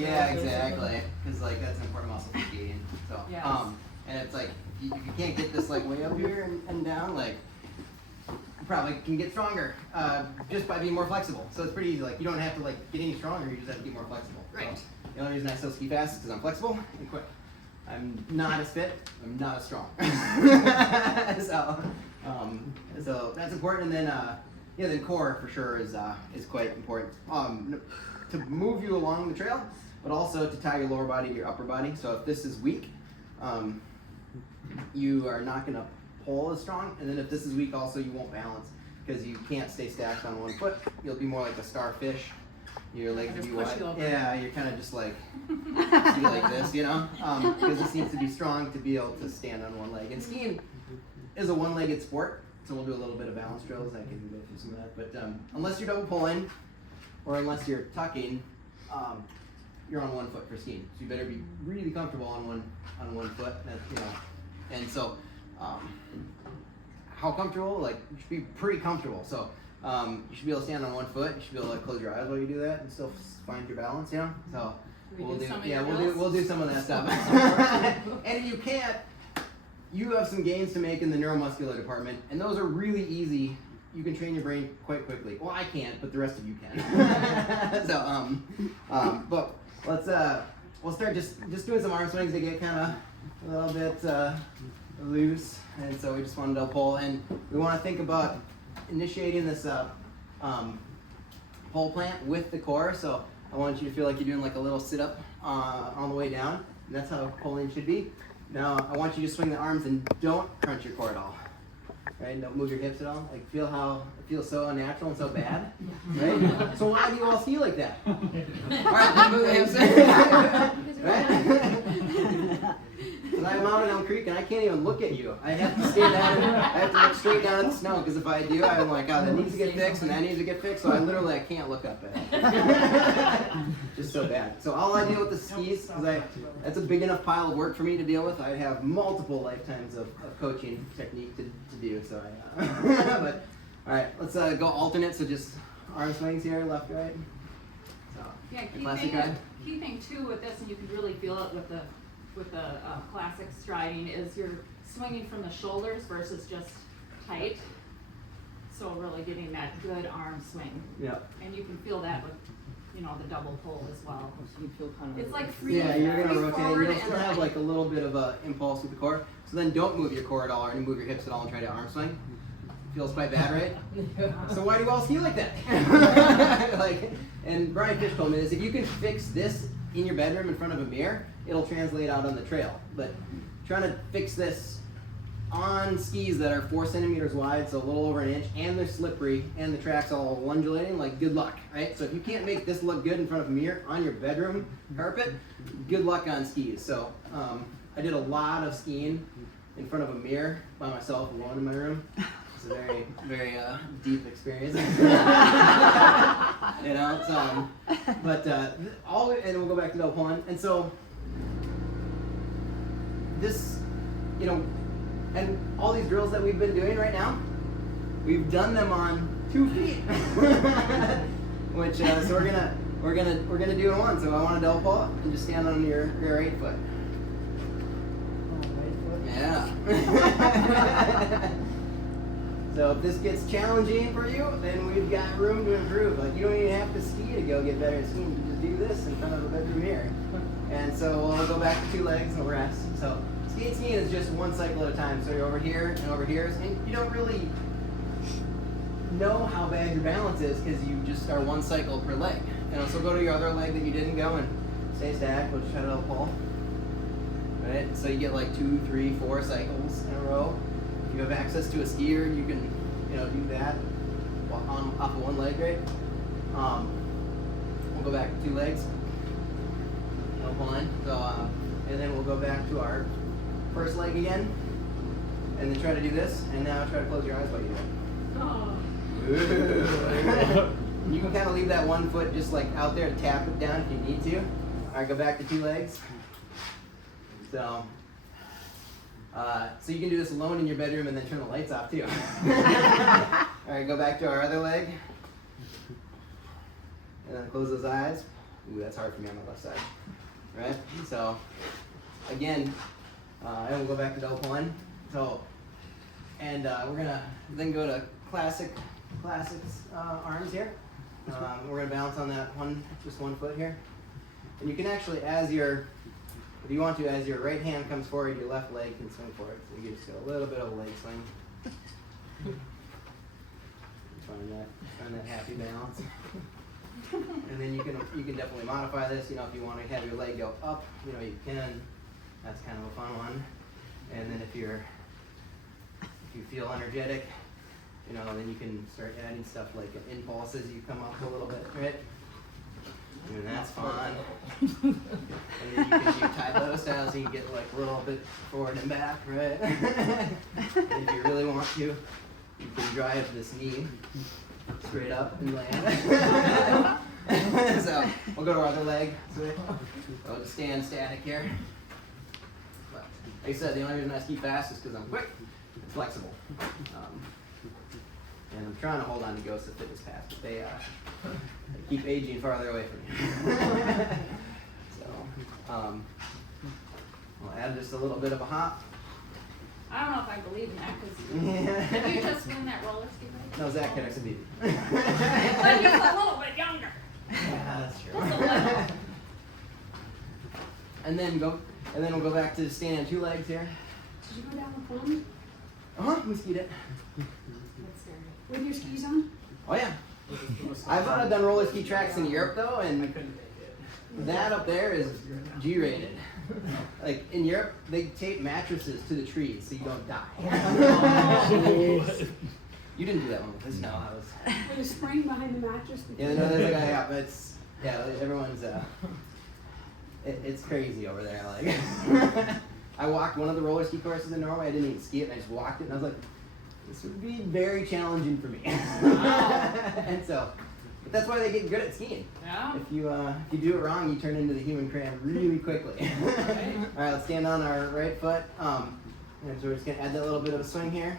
Yeah, exactly. Because like that's an important muscle for skating. So, Yes. And it's like if you can't get this like way up here and down, like you probably can get stronger just by being more flexible. So it's pretty easy. Like you don't have to like get any stronger. You just have to be more flexible. Right. So, the only reason I still ski fast is because I'm flexible and quick. I'm not as fit. I'm not as strong. So that's important. And then then core for sure is quite important. To move you along the trail, but also to tie your lower body to your upper body. So if this is weak, you are not going to pull as strong. And then if this is weak, also you won't balance because you can't stay stacked on one foot. You'll be more like a starfish. Your legs will be wide. Yeah, you're kind of just like this, you know, because this needs to be strong to be able to stand on one leg. And skiing is a one-legged sport, so we'll do a little bit of balance drills. I can go through some of that, but unless you're double pulling or unless you're tucking, you're on one foot for skiing. So you better be really comfortable on one foot. And so how comfortable? Like you should be pretty comfortable. So. You should be able to stand on one foot. You should be able to close your eyes while you do that and still find your balance. Yeah. So we'll do some of that stuff. And you can't. You have some gains to make in the neuromuscular department, and those are really easy. You can train your brain quite quickly. Well, I can't, but the rest of you can. So but we'll start just doing some arm swings. They get kind of a little bit loose, and so we just want to pull, and we want to think about initiating this pole plant with the core. So I want you to feel like you're doing like a little sit-up on the way down. And that's how pulling should be. Now I want you to swing the arms and don't crunch your core at all. Right? Don't move your hips at all. Like feel how it feels so unnatural and so bad. Right? So why do you all ski like that? All right, then move the hips. Right? I'm out on Elm Creek and I can't even look at you. I have to stare down. I have to look straight down at the snow because if I do, I'm like, oh, that needs to get fixed and that needs to get fixed. So I can't look up at it. Just so bad. So all I deal with the skis, because that's a big enough pile of work for me to deal with. I have multiple lifetimes of coaching technique to do. So but all right, let's go alternate. So just arm swings here, left, right. So yeah, key thing too with this, and you can really feel it with the classic striding, is you're swinging from the shoulders versus just tight. So really getting that good arm swing. Yeah. And you can feel that with, the double pull as well. So you feel kind of it's like free. Yeah, you're gonna rotate. Forward, You'll still have like a little bit of a impulse with the core. So then don't move your core at all, or move your hips at all, and try to arm swing. Feels quite bad, right? So why do you all ski like that? And Brian Fish told me this: if you can fix this in your bedroom in front of a mirror, it'll translate out on the trail. But trying to fix this on skis that are 4 centimeters wide, so a little over an inch, and they're slippery, and the track's all undulating, like good luck, right? So if you can't make this look good in front of a mirror on your bedroom carpet, good luck on skis. So I did a lot of skiing in front of a mirror by myself alone in my room. It's a very, very deep experience. But and we'll go back to double pulling. And so this, and all these drills that we've been doing right now, we've done them on 2 feet. Which so we're gonna do in one. So I want to double pull and just stand on your right foot. Yeah. So if this gets challenging for you, then we've got room to improve. Like you don't even have to ski to go get better at skiing. You just do this in front of a bedroom mirror. And so we'll go back to 2 legs and we'll rest. So skiing is just one cycle at a time. So you're over here and over here, and you don't really know how bad your balance is because you just are 1 cycle per leg. So go to your other leg that you didn't go and stay stacked. We'll just try to pull. Right? So you get like 2, 3, 4 cycles in a row. If you have access to a skier, you can, do that off of 1 leg, right? We'll go back to 2 legs. No pulling. So, and then we'll go back to our first leg again, and then try to do this. And now try to close your eyes while you do it. Oh. You can kind of leave that 1 foot just like out there to tap it down if you need to. All right, go back to 2 legs. So you can do this alone in your bedroom and then turn the lights off too. All right, go back to our other leg. And then close those eyes. Ooh, that's hard for me on the left side. Right? So, again, and we'll go back to double pulling. So, and we're gonna then go to classics arms here. We're gonna balance on that just one foot here. And you can actually, if you want to, as your right hand comes forward, your left leg can swing forward. So you just get a little bit of a leg swing. Find that happy balance. And then you can definitely modify this. You know, if you want to have your leg go up, you know, you can. That's kind of a fun one. And then if you feel energetic, you know, then you can start adding stuff like impulses. You come up a little bit, right? And that's fun. And then you can do tie-bow style, so you can get like a little bit forward and back, right? And if you really want to, you can drive this knee straight up and land. So we'll go to our other leg. So I'll just stand static here. But like I said, the only reason I ski fast is because I'm quick and flexible. And I'm trying to hold on to Ghosts of Fitness Pass, but they keep aging farther away from me. So we'll add just a little bit of a hop. I don't know if I believe in that, because did you just win that roller skate race? No, Zach Hedrick's a baby. But he's a little bit younger. Yeah, that's true. Just a little. And then we'll go back to standing on two legs here. Did you go down the pond We skied it. with your skis on? Oh yeah. I've done roller ski tracks in Europe though, and that up there is G-rated. Like in Europe, they tape mattresses to the trees so you don't die. You didn't do that one with us, no. I was. With a spring behind the mattress? Yeah, no, there's a guy out, but everyone's it's crazy over there. Like, I walked one of the roller ski courses in Norway. I didn't even ski it, and I just walked it, and I was like, this would be very challenging for me. And so, but that's why they get good at skiing. Yeah. If you do it wrong, you turn into the human cram really quickly. Okay. All right, let's stand on our right foot. And so we're just gonna add that little bit of a swing here.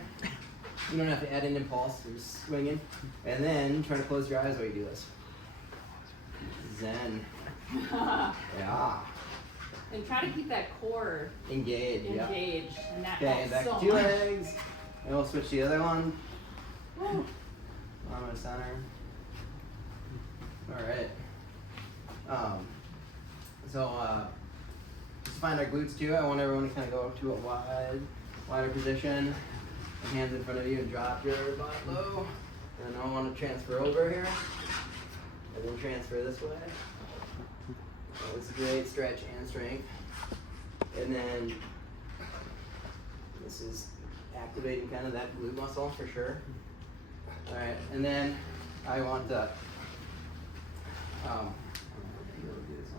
You don't have to add an impulse, you're just swinging. And then try to close your eyes while you do this. Zen. Yeah. And try to keep that core Engaged. Yeah. engaged. And that Okay, helps back so to two much. legs. And we'll switch to the other one. Woo. Arm and center. Alright. Just find our glutes too. I want everyone to kind of go to a wider position. Hands in front of you and drop your butt low. And then I want to transfer over here. And then transfer this way. That was a great stretch and strength. And then this is activating kind of that glute muscle for sure. All right, and then I want to. I don't know if I'll do this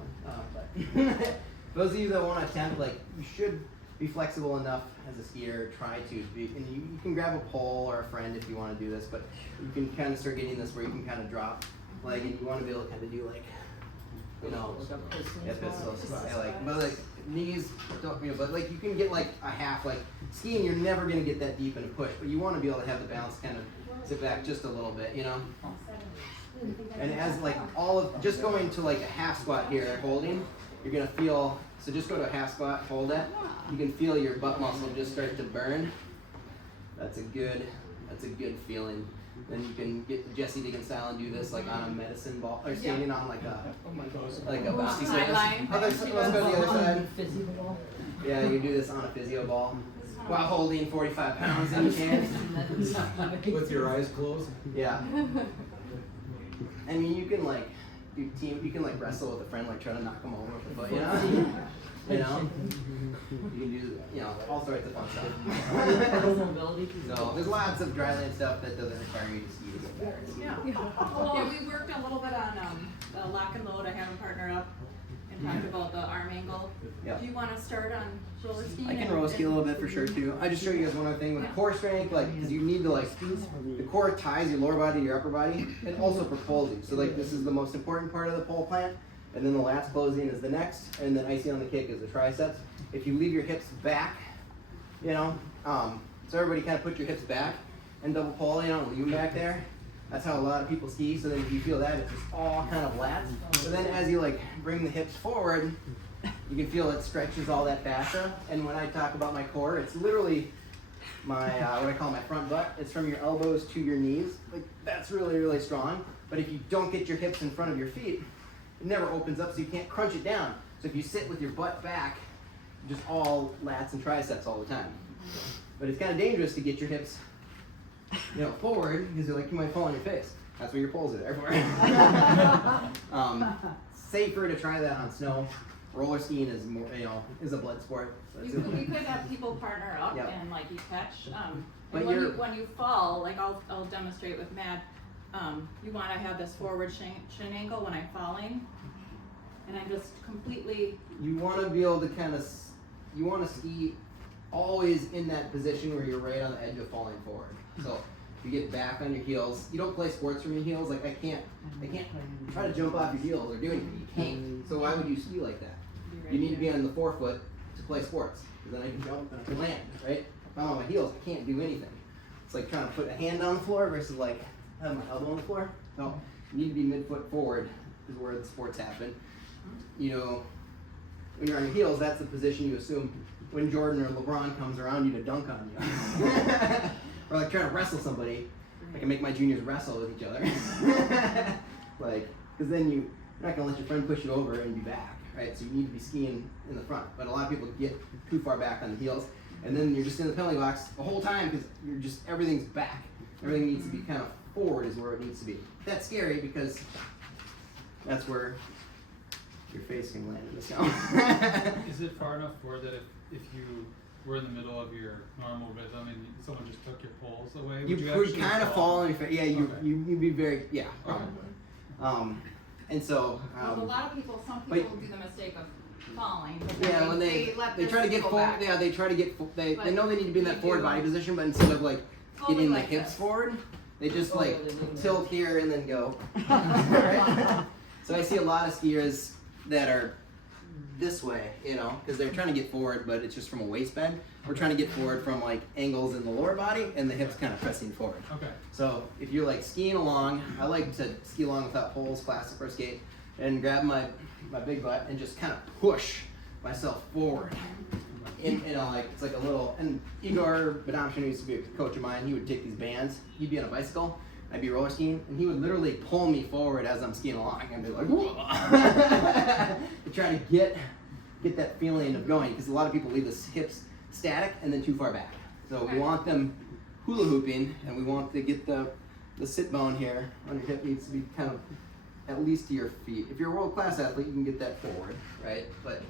one, but those of you that want to attempt, like, you should be flexible enough as a skier. Try to be, and you can grab a pole or a friend if you want to do this, but you can kind of start getting this where you can kind of drop leg, and you want to be able to kind of do like, you know, pistols, but like knees don't, you know, but like you can get like a half, like skiing, you're never gonna get that deep in a push, but you want to be able to have the balance kind of sit back just a little bit, you know. And as like just going to like a half squat here, holding, you're gonna feel. So just go to a half squat, hold it. You can feel your butt muscle just start to burn. That's a good feeling. Then you can get Jesse Diggins style and do this like on a medicine ball, or standing on like a bouncy sideline. Let's go to the other side. Yeah, you can do this on a physio ball while holding 45 pounds in your hands. With your eyes closed? Yeah. I mean, you can like do you can like wrestle with a friend, like try to knock them over with the foot, you know? You know? You can do, you know, all sorts of fun stuff. So there's lots of Dryland stuff that doesn't require you to ski to get better. Yeah. Yeah, we worked a little bit on the lock and load. I have a partner up and talked about the arm angle. Yeah. Do you want to start on roller skiing? I can roller ski a little bit for sure too. I just show you guys one other thing with core strength, like, because you need to like, the core ties your lower body to your upper body and also propels you. So like this is the most important part of the pole plant, and then the last closing is the next, and then icing on the cake is the triceps. If you leave your hips back, you know, so everybody kind of put your hips back and double pull, you know, leave them back there. That's how a lot of people ski. So then if you feel that, it's just all kind of lats. So then as you like bring the hips forward, you can feel it stretches all that fascia. And when I talk about my core, it's literally my what I call my front butt. It's from your elbows to your knees. Like that's really, really strong. But if you don't get your hips in front of your feet, it never opens up, so you can't crunch it down. So if you sit with your butt back, just all lats and triceps all the time. But it's kind of dangerous to get your hips, forward because you're like you might fall on your face. That's what your poles are there for. Safer to try that on snow. Roller skiing is more, is a blood sport. So We could have people partner up Yep. and like you catch. But And when you fall, like I'll demonstrate with Matt. You want to have this forward shin angle when I'm falling, and I'm just completely. You want to be able to you want to ski always in that position where you're right on the edge of falling forward. So you get back on your heels. You don't play sports from your heels. Like I can't try to jump off your heels or do anything. You can't. So why would you ski like that? You need to be on the forefoot to play sports. Because then I can jump and I can land, right? If I'm on my heels, I can't do anything. It's like trying to put a hand on the floor versus like have my elbow on the floor. No, you need to be midfoot forward is where the sports happen. When you're on your heels, that's the position you assume when Jordan or LeBron comes around you to dunk on you. Or like trying to wrestle somebody. I can make my juniors wrestle with each other. Because then you're not going to let your friend push you over and be back, right? So you need to be skiing in the front. But a lot of people get too far back on the heels. And then you're just in the penalty box the whole time because everything's back. Everything needs to be kind of forward is where it needs to be. That's scary because that's where your face can land in the snow. Is it far enough forward that if you were in the middle of your normal rhythm and someone just took your poles away, You would kind of fall on your face. Yeah, you'd be very, probably. Okay. And so. Well, a lot of people, some people do the mistake of falling. But Yeah, when they try to get full, back. they try to get full, they know they need to be in that forward body position, but instead of like getting the like hips this. forward, they just like tilt here and then go. Right? So I see a lot of skiers that are this way, because they're trying to get forward, but it's just from a waist bend. We're trying to get forward from like angles in the lower body and the hips kind of pressing forward. Okay. So if you're like skiing along, I like to ski along without poles, classic or skate, and grab my big butt and just kind of push myself forward. It's like a little, and Igor Badamshin, who used to be a coach of mine, he would take these bands, he'd be on a bicycle, I'd be roller skiing, and he would literally pull me forward as I'm skiing along, and be like, whoa! To try to get that feeling of going, because a lot of people leave the hips static and then too far back. So we want them hula hooping, and we want to get the sit bone here on your hip needs to be kind of at least to your feet. If you're a world-class athlete, you can get that forward, right? But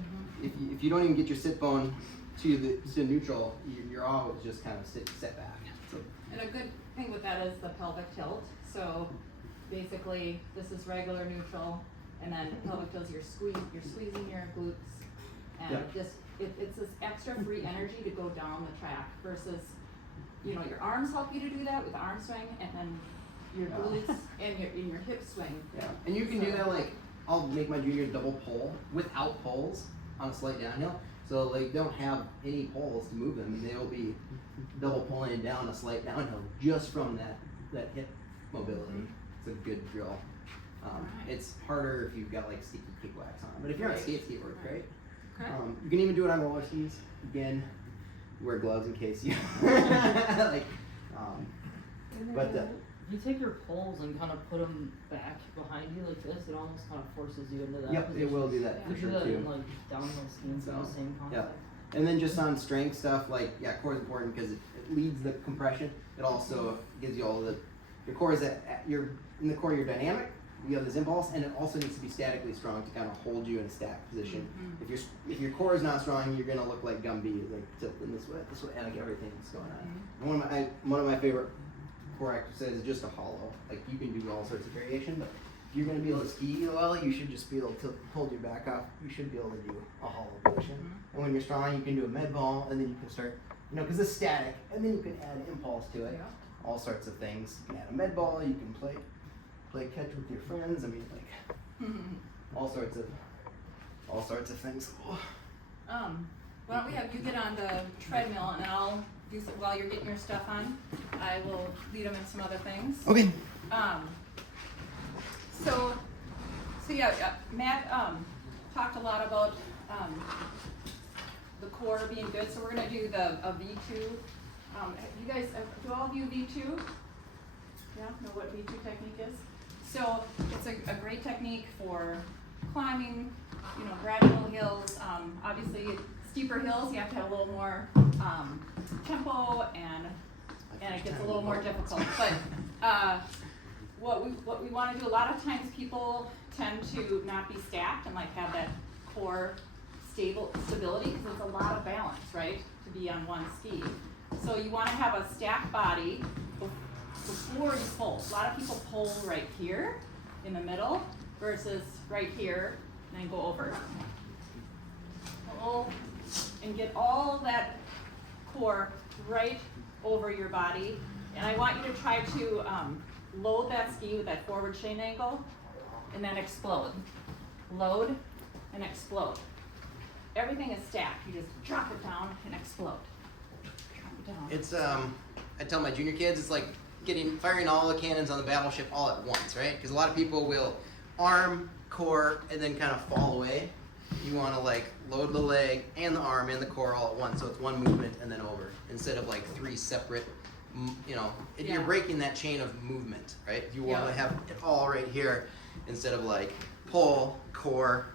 if you don't even get your sit bone to neutral, you're always just kind of set back. So. And a good thing with that is the pelvic tilt. So basically, this is regular neutral, and then pelvic tilt, you're squeezing your glutes, and it's this extra free energy to go down the track versus, your arms help you to do that with the arm swing, and then your glutes and your hip swing. Yeah, and you can do that I'll make my junior double pole without poles on a slight downhill. So they don't have any poles to move them, and they'll be double pulling down a slight downhill just from that hip mobility. It's a good drill. It's harder if you've got like sticky kick wax on, but if you're on skate works great. Okay. You can even do it on roller skis. Again, wear gloves in case you If you take your poles and kind of put them back behind you like this, it almost kind of forces you into that Yep, position. it will do that for You sure do that too. in like downhill skiing, it's the same concept. And then just on strength stuff, core is important because it leads the compression. It also gives you all your core is in the core you're dynamic. You have this impulse, and it also needs to be statically strong to kind of hold you in a static position. Mm-hmm. If your core is not strong, you're gonna look like Gumby, like tilting this way, and like everything's going on. Mm-hmm. And one of my favorite core exercises is just a hollow. Like you can do all sorts of variation, but if you're gonna be able to ski well, you should just be able to hold your back off. You should be able to do a hollow position. And when you're strong, you can do a med ball, and then you can start, because it's static, and then you can add impulse to it. Yeah. All sorts of things. You can add a med ball. You can play catch with your friends. I mean, all sorts of things. Why don't we have you get on the treadmill, and then I'll do some, while you're getting your stuff on, I will lead them in some other things. Okay. So yeah, Matt talked a lot about the core being good. So we're gonna do a V2. You guys, do all of you V2? Yeah, know what V2 technique is? So it's a great technique for climbing, you know, gradual hills. Obviously, steeper hills, you have to have a little more tempo, and it gets a little more difficult. But what we want to do, a lot of times people tend to not be stacked and like have that core stability, because it's a lot of balance, right, to be on one ski. So you want to have a stacked body before you pull. A lot of people pull right here in the middle versus right here and then go over. Pull and get all that core right over your body. And I want you to try to load that ski with that forward chain angle and then explode. Load and explode. Everything is stacked. You just drop it down and explode. Drop it down. It's I tell my junior kids, it's like firing all the cannons on the battleship all at once, right? Because a lot of people will arm, core, and then kind of fall away. You want to like load the leg and the arm and the core all at once, so it's one movement and then over, instead of like three separate. You know, you're breaking that chain of movement, right? You want to have it all right here, instead of like pull, core,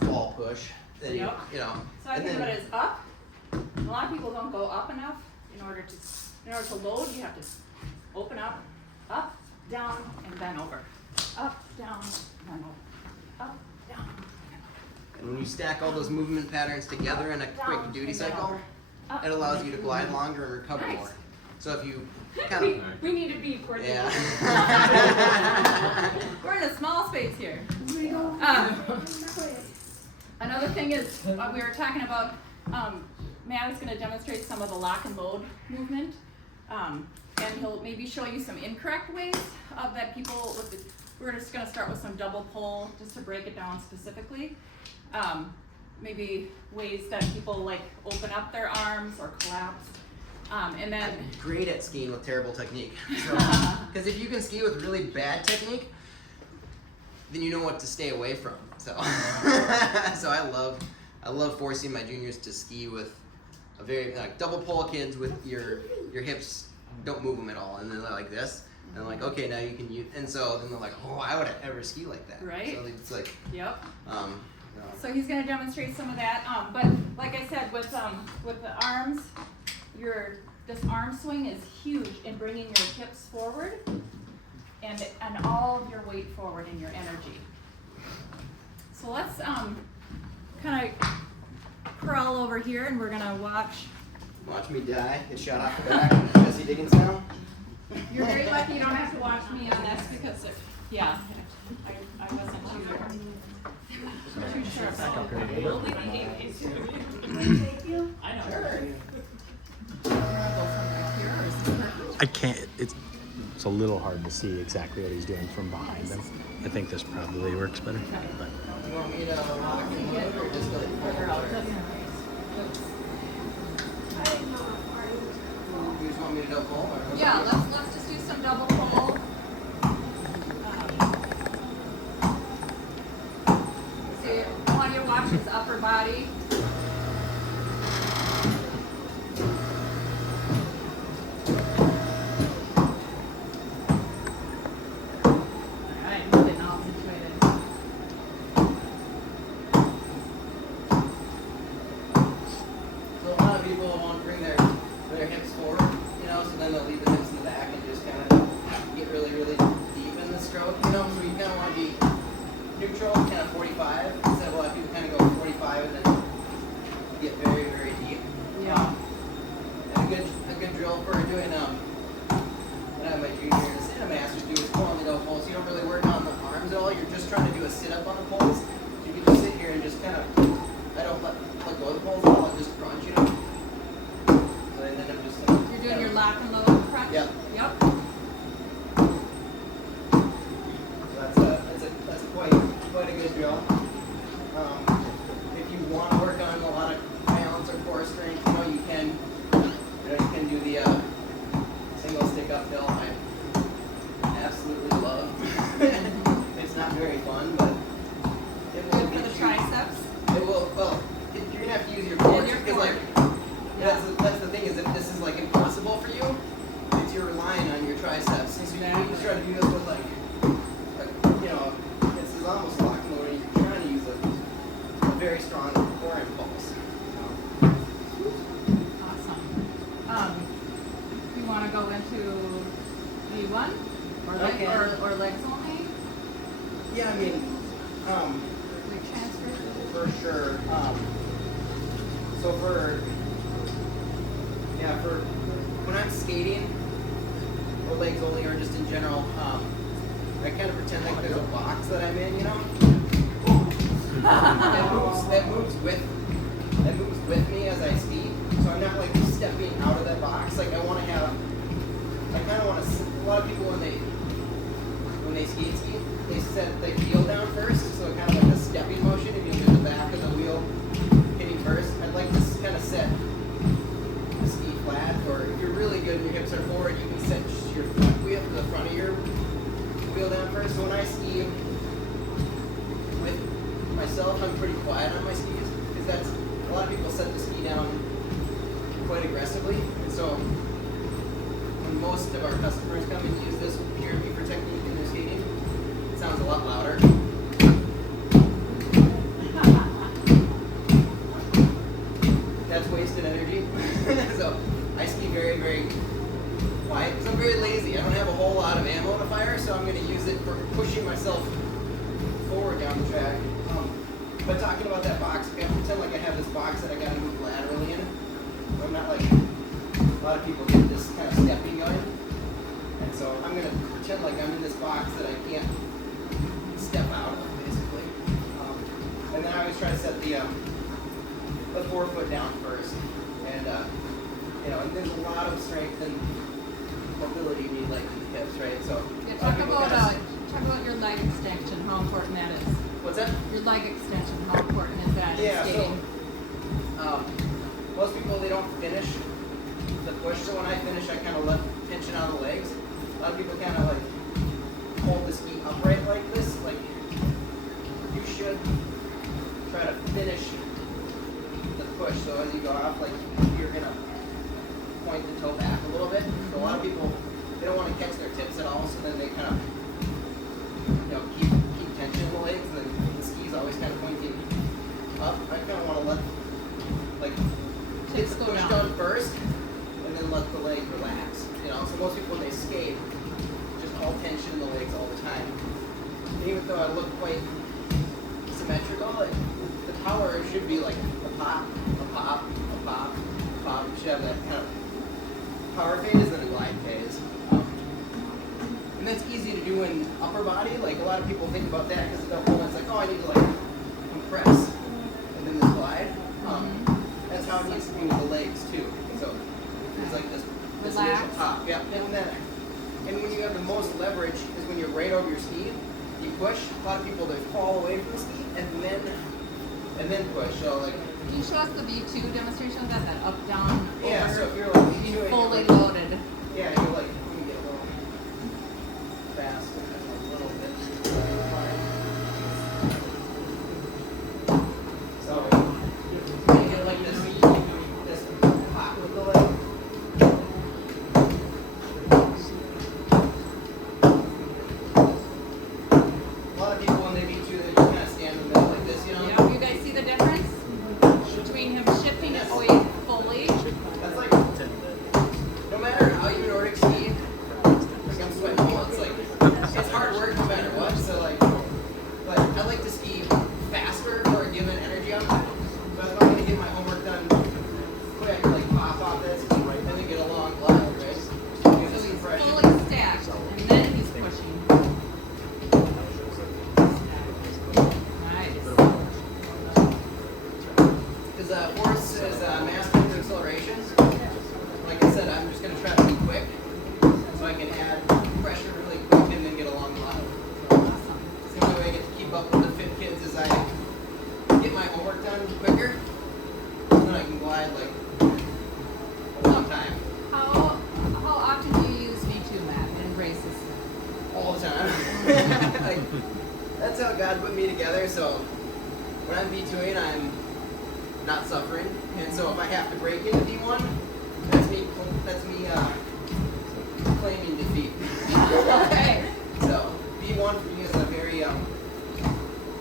fall, push. Then you know. So I think of it as up. A lot of people don't go up enough in order to load. You have to open up, down, and then over. Up, down, then over. Up, down. And when you stack all those movement patterns together in a quick duty cycle, it allows you to glide longer and recover more. So if you kind of we need to be coordinated. yeah. We're in a small space here. Another thing is we were talking about. Matt is going to demonstrate some of the lock and load movement, and he'll maybe show you some incorrect ways of that people. We're just going to start with some double pull just to break it down specifically. Maybe ways that people like open up their arms or collapse. And then I'm great at skiing with terrible technique. Because if you can ski with really bad technique, then you know what to stay away from. So, so I love forcing my juniors to ski with a very like double pull kids with your hips, don't move them at all, and then they're like this, and I'm like, okay, now you can use, and so then they're like, oh, I would ever ski like that. Right. So it's like, yep. you know. So he's going to demonstrate some of that. But like I said, with the arms. This arm swing is huge in bringing your hips forward and all of your weight forward in your energy. So let's kind of crawl over here, and we're gonna watch me die, get shot off the back, Jesse Diggins now. You're very lucky you don't have to watch me on this, because I wasn't too sure about it. I know. I can't, it's a little hard to see exactly what he's doing from behind him. I think this probably works better. But. You want me to lock and load or just go further out? You just want me to double pull? Yeah, let's just do some double pull. See, I want you to watch his upper body. Quite a good is like, that's the thing is if this is like impossible for you, it's you're relying on your triceps. And so you need to try to do this with like you know, this is almost locomotive. You're trying to use a very strong core impulse. Awesome. You want to go into G1 Okay. or legs only? Yeah, I mean, Like transfer? for sure. So for when I'm skating, or legs only, or just in general, I kind of pretend like there's a box that I'm in, you know. that moves with me as I ski. So I'm not like stepping out of that box. Like I kind of want to. A lot of people when they ski, they feel down first, so kind of like a stepping motion, and you get the back of the wheel hitting first. I'd like to kind of set the ski flat, or if you're really good and your hips are forward, you can set your front wheel to the front of your wheel down first. So when I ski with myself, I'm pretty quiet on my skis, because that's a lot of people set the ski down quite aggressively, and so when most of our customers come and use this here at me for technique in their skating, it sounds a lot louder. That's wasted energy. So I ski very, very quiet because I'm very lazy. I don't have a whole lot of ammo to fire, so I'm going to use it for pushing myself forward down the track. But talking about that box, I pretend like I have this box that I got to move laterally in. I'm not like a lot of people get this kind of stepping going. And so I'm going to pretend like I'm in this box that I can't step out of, basically. And then I always try to set the forefoot down first. And, you know, and there's a lot of strength and mobility you need, like in the hips, right? So Yeah, talk about your leg extension, how important that is. What's that? Your leg extension, how important is that in skating? So most people, they don't finish the push, so when I finish, I kind of let tension on the legs. A lot of people kind of like hold the ski upright like this. Like you should try to finish the push. So as you go off, like you're gonna point the toe back a little bit. So a lot of people, they don't want to catch their tips at all, so then they kind of keep tension in the legs, and then the ski's always kind of pointing up. I kind of want to let get the push done first, and then let the leg relax. You know, so most people when they skate, just all tension in the legs all the time. And even though I look quite symmetrical, the power should be like a pop, a pop, a pop, a pop. You should have that kind of power phase and a glide phase. And that's easy to do in upper body. Like a lot of people think about that because it's like, oh, I need to like compress and then this glide. That's how it needs to be with the legs too. So there's like this initial pop. Yep. And when you have the most leverage is when you're right over your ski. You push. A lot of people they fall away from the ski and then push. So like. Can you show us the V2 demonstration of that up, down, over? Yeah. So if you're like being fully loaded. Yeah, you're like. Let me get a little fast a little bit. So you get like this pop with the leg. A lot of people when they beat you, they just kind of stand in the middle like this, you know? Yeah, you guys see the difference between him shifting his weight fully? That's like, no matter how you Nordic ski, like I'm sweating bullets, like, it's hard work no matter what, so like I like to ski faster for a given energy on that, but if I'm going to get my homework done quick, like pop off this, and then get a long glide, right? So he's fully stacked, and then he's pushing. Nice. Because force is mass times acceleration. Like I said, I'm just going to try to be quick, so I can add pressure really quick and then get a long glide. Awesome. The only way I get to keep up with the fit kids is I get my homework done quicker, and then I can glide like a long time. How often do you use V2, Matt, in races? All the time. Like, that's how God put me together, so when I'm V2ing, I'm not suffering. And so if I have to break into V1, that's me claiming defeat. Okay. So V1 for me is a very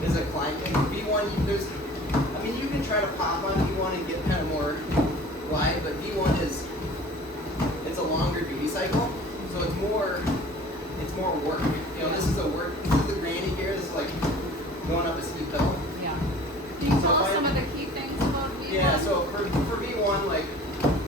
is a climb. And V1 you can try to pop on V1 and get kind of more wide, but V1 it's a longer duty cycle, so it's more work. You know, this is a work